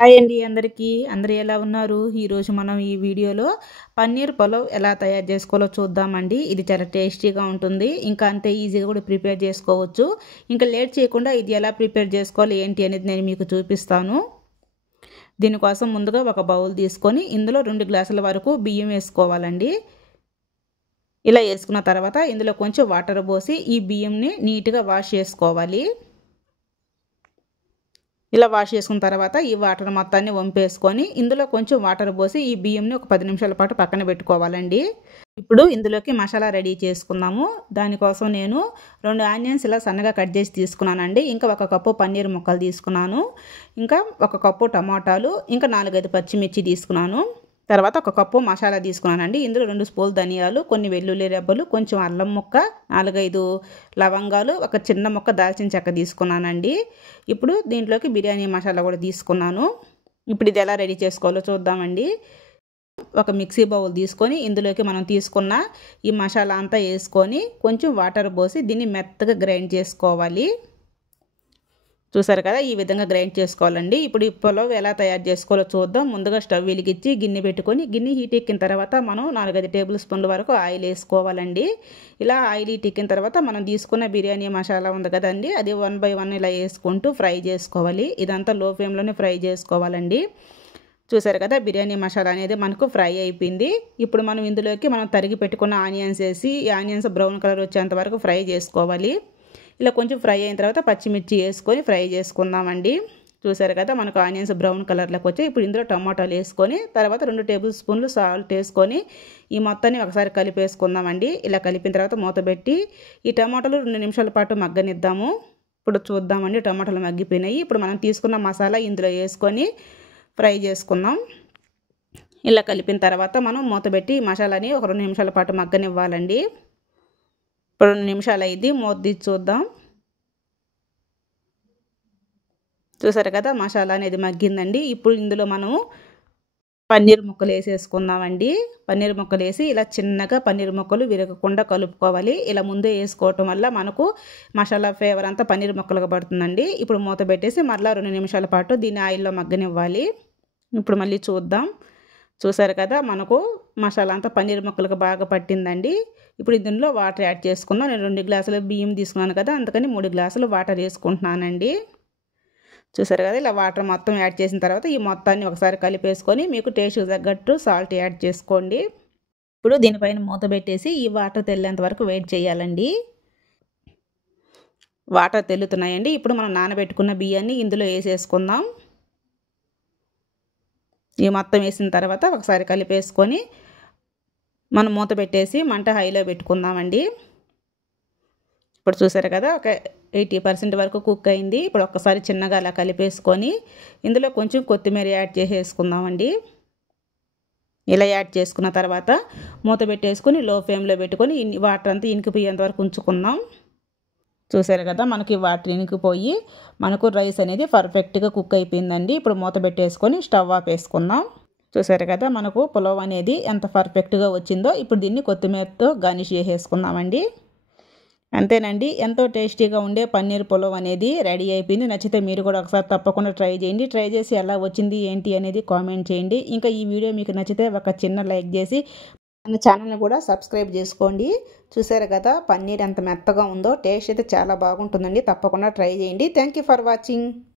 Hi అండి అందరికీ. అందరూ ఎలా ఉన్నారు? ఈరోజు మనం ఈ వీడియోలో పన్నీర్ పులావ్ ఎలా తయారు చేసుకోవాలో చూద్దామండి. ఇది చాలా టేస్టీగా ఉంటుంది. ఇంకా అంతే ఈజీగా కూడా ప్రిపేర్ చేసుకోవచ్చు. ఇంకా లేట్ చేయకుండా ఇది ఎలా ప్రిపేర్ చేసుకోవాలి ఏంటి అనేది నేను మీకు చూపిస్తాను. దీనికోసం ముందుగా ఒక బౌల్ తీసుకొని ఇందులో 2 గ్లాసుల వరకు బియ్యం వేసుకోవాలండి. ఇలా వేసుకున్న తర్వాత ఇందులో కొంచెం వాటర్ పోసి ఈ బియ్యంని నీట్గా వాష్ చేసుకోవాలి. ఇలా వాష్ చేసుకున్న తర్వాత ఈ వాటర్ మొత్తాన్ని వంపేసుకొని ఇందులో కొంచెం వాటర్ పోసి ఈ బియ్యంని ఒక 10 నిమిషాల పాటు పక్కన పెట్టుకోవాలండి. ఇప్పుడు ఇందులోకి మసాలా రెడీ చేసుకుందాము. దానికోసం నేను 2 ఆనియన్స్ ఇలా సన్నగా కట్ చేసి తీసుకున్నానండి. ఇంకా 1 కప్పు పన్నీర్ ముక్కలు తీసుకున్నాను. ఇంకా 1 కప్పు టమాటాలు, ఇంకా 4-5 పచ్చిమిర్చి తీసుకున్నాను. తర్వాత 1 కప్పు మసాలా తీసుకున్నానండి. ఇందులో 2 స్పూన్లు ధనియాలు, కొన్ని వెల్లుల్లి రెబ్బలు, కొంచెం అల్లం ముక్క, 4-5 లవంగాలు, ఒక చిన్న ముక్క దాల్చిన చెక్క తీసుకున్నానండి. ఇప్పుడు దీంట్లోకి బిర్యానీ మసాలా కూడా తీసుకున్నాను. ఇప్పుడు ఇది ఎలా రెడీ చేసుకోవాలో చూద్దామండి. ఒక మిక్సీ బౌల్ తీసుకొని ఇందులోకి మనం తీసుకున్న ఈ మసాలా అంతా వేసుకొని కొంచెం వాటర్ పోసి దీన్ని మెత్తగా గ్రైండ్ చేసుకోవాలి. చూసారు కదా, ఈ విధంగా గ్రైండ్ చేసుకోవాలండి. ఇప్పుడు ఈ పులావ్ ఎలా తయారు చేసుకోవాలో చూద్దాం. ముందుగా స్టవ్ వెలిగించి గిన్నె పెట్టుకొని గిన్నె హీట్ ఎక్కిన తర్వాత మనం 4-5 టేబుల్ స్పూన్ల వరకు ఆయిల్ వేసుకోవాలండి. ఇలా ఆయిల్ హీట్ ఎక్కిన తర్వాత మనం తీసుకున్న బిర్యానీ మసాలా ఉంది కదండి, అది 1 by 1 ఇలా వేసుకుంటూ ఫ్రై చేసుకోవాలి. ఇదంతా లో ఫ్లేమ్లోనే ఫ్రై చేసుకోవాలండి. చూసారు కదా, బిర్యానీ మసాలా అనేది మనకు ఫ్రై అయిపోయింది. ఇప్పుడు మనం ఇందులోకి తరిగి పెట్టుకున్న ఆనియన్స్ వేసి ఈ ఆనియన్స్ బ్రౌన్ కలర్ వచ్చేంత వరకు ఫ్రై చేసుకోవాలి. ఇలా కొంచెం ఫ్రై అయిన తర్వాత పచ్చిమిర్చి వేసుకొని ఫ్రై చేసుకుందామండి. చూసారు కదా, మనకు ఆనియన్స్ బ్రౌన్ కలర్లోకి వచ్చి ఇప్పుడు ఇందులో టమాటాలు వేసుకొని తర్వాత 2 టేబుల్ స్పూన్లు సాల్ట్ వేసుకొని ఈ మొత్తాన్ని ఒకసారి కలిపేసుకుందామండి. ఇలా కలిపిన తర్వాత మూత పెట్టి ఈ టమాటాలు 2 నిమిషాల పాటు మగ్గనిద్దాము. ఇప్పుడు చూద్దామండి, టమాటాలు మగ్గిపోయినాయి. ఇప్పుడు మనం తీసుకున్న మసాలా ఇందులో వేసుకొని ఫ్రై చేసుకుందాం. ఇలా కలిపిన తర్వాత మనం మూత పెట్టి మసాలాని ఒక 2 నిమిషాల పాటు మగ్గనివ్వాలండి. ఇప్పుడు 2 నిమిషాలు అయింది, మూత తీసి చూద్దాం. చూసారు కదా, మసాలా అనేది మగ్గిందండి. ఇప్పుడు ఇందులో మనం పన్నీర్ ముక్కలు వేసేసుకుందామండి. పన్నీర్ ముక్కలు వేసి ఇలా చిన్నగా పన్నీర్ ముక్కలు విరగకుండా కలుపుకోవాలి. ఇలా ముందే వేసుకోవటం వల్ల మనకు మసాలా ఫ్లేవర్ అంతా పన్నీర్ ముక్కలుగా పడుతుందండి. ఇప్పుడు మూత పెట్టేసి మరలా 2 నిమిషాల పాటు దీన్ని ఆయిల్లో మగ్గనివ్వాలి. ఇప్పుడు మళ్ళీ చూద్దాం. చూసారు కదా, మనకు మసాలా అంతా పన్నీర్ ముక్కలకు బాగా పట్టిందండి. ఇప్పుడు దీనిలో వాటర్ యాడ్ చేసుకుందాం. నేను 2 గ్లాసుల బియ్యం తీసుకున్నాను కదా, అందుకని 3 గ్లాసులు వాటర్ వేసుకుంటున్నానండి. చూసారు కదా, ఇలా వాటర్ మొత్తం యాడ్ చేసిన తర్వాత ఈ మొత్తాన్ని ఒకసారి కలిపేసుకొని మీకు టేస్ట్ తగ్గట్టు సాల్ట్ యాడ్ చేసుకోండి. ఇప్పుడు దీనిపైన మూత పెట్టేసి ఈ వాటర్ తెల్లేంత వరకు వెయిట్ చేయాలండి. వాటర్ తెల్లుతున్నాయండి. ఇప్పుడు మనం నానబెట్టుకున్న బియ్యాన్ని ఇందులో వేసేసుకుందాం. ఈ మొత్తం వేసిన తర్వాత ఒకసారి కలిపేసుకొని మనం మూత పెట్టేసి మంట హైలో పెట్టుకుందామండి. ఇప్పుడు చూసారు కదా, ఒక 80% వరకు కుక్ అయింది. ఇప్పుడు ఒక్కసారి చిన్నగా అలా కలిపేసుకొని ఇందులో కొంచెం కొత్తిమీర యాడ్ చేసేసుకుందామండి. ఇలా యాడ్ చేసుకున్న తర్వాత మూత పెట్టేసుకొని లో ఫ్లేమ్లో పెట్టుకొని వాటర్ అంతా ఇనికిపోయేంత వరకు ఉంచుకుందాం. చూసారు కదా, మనకి వాటర్ ఇనికిపోయి మనకు రైస్ అనేది పర్ఫెక్ట్గా కుక్ అయిపోయిందండి. ఇప్పుడు మూత పెట్టేసుకొని స్టవ్ ఆపేసుకుందాం. చూసారు కదా, మనకు పులావ్ అనేది ఎంత పర్ఫెక్ట్గా వచ్చిందో. ఇప్పుడు దీన్ని కొత్తిమీరతో గార్నిష్ చేసేసుకుందామండి. అంతేనండి, ఎంతో టేస్టీగా ఉండే పన్నీర్ పులావ్ అనేది రెడీ అయిపోయింది. నచ్చితే మీరు కూడా ఒకసారి తప్పకుండా ట్రై చేయండి. ట్రై చేసి ఎలా వచ్చింది ఏంటి అనేది కామెంట్ చేయండి. ఇంకా ఈ వీడియో మీకు నచ్చితే ఒక చిన్న లైక్ చేసి మన ఛానల్ని కూడా సబ్స్క్రైబ్ చేసుకోండి. చూసారు కదా, పన్నీర్ ఎంత మెత్తగా ఉందో. టేస్ట్ అయితే చాలా బాగుంటుందండి. తప్పకుండా ట్రై చేయండి. Thank you for watching.